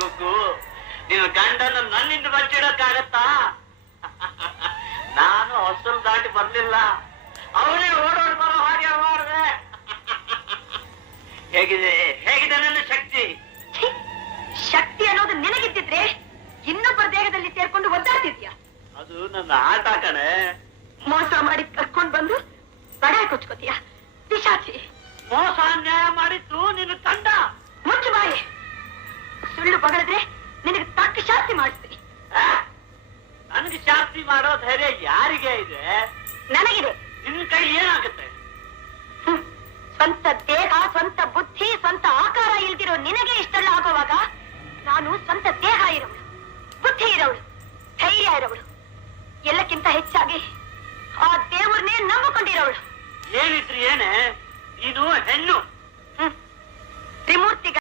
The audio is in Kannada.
ಗುಗ್ಗು, ನಿನ್ನ ಗಂಡನ ನನ್ನಿಂದ ಬಚ್ಚಿಡಕ್ಕಾಗತ್ತಾ? ನಾನು ಹೊಸಲು ದಾಟಿ ಬರ್ಲಿಲ್ಲ, ಅವನೇ ಓಡೋಡ್ ಬರೋ ಹಾಗೆ ಮಾಡಿದೆ. ಹೇಗಿದೆ ಹೇಗಿದೆ ನನ್ನ